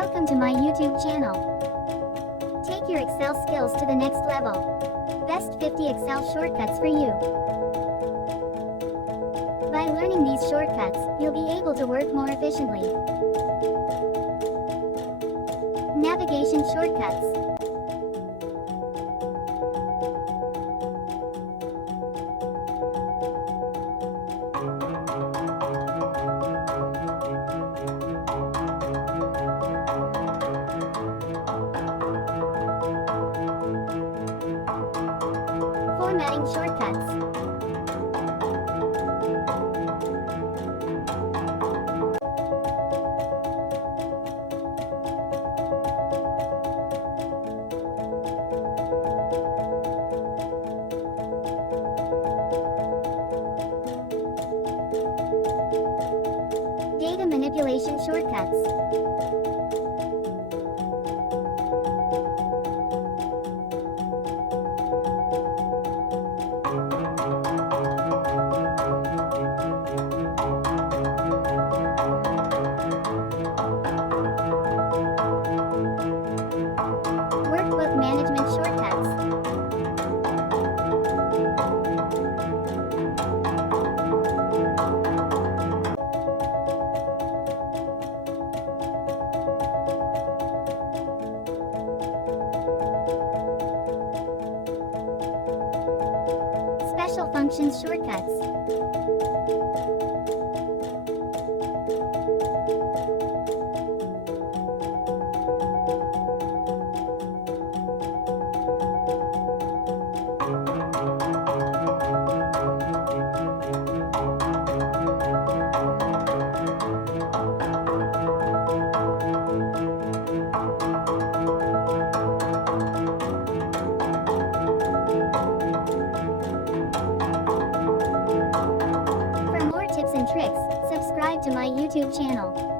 Welcome to my YouTube channel. Take your Excel skills to the next level. Best 50 Excel shortcuts for you. By learning these shortcuts, you'll be able to work more efficiently. Navigation shortcuts. Formatting shortcuts. Data manipulation shortcuts. Workbook management shortcuts. Special functions shortcuts. For more tips and tricks, subscribe to my YouTube channel.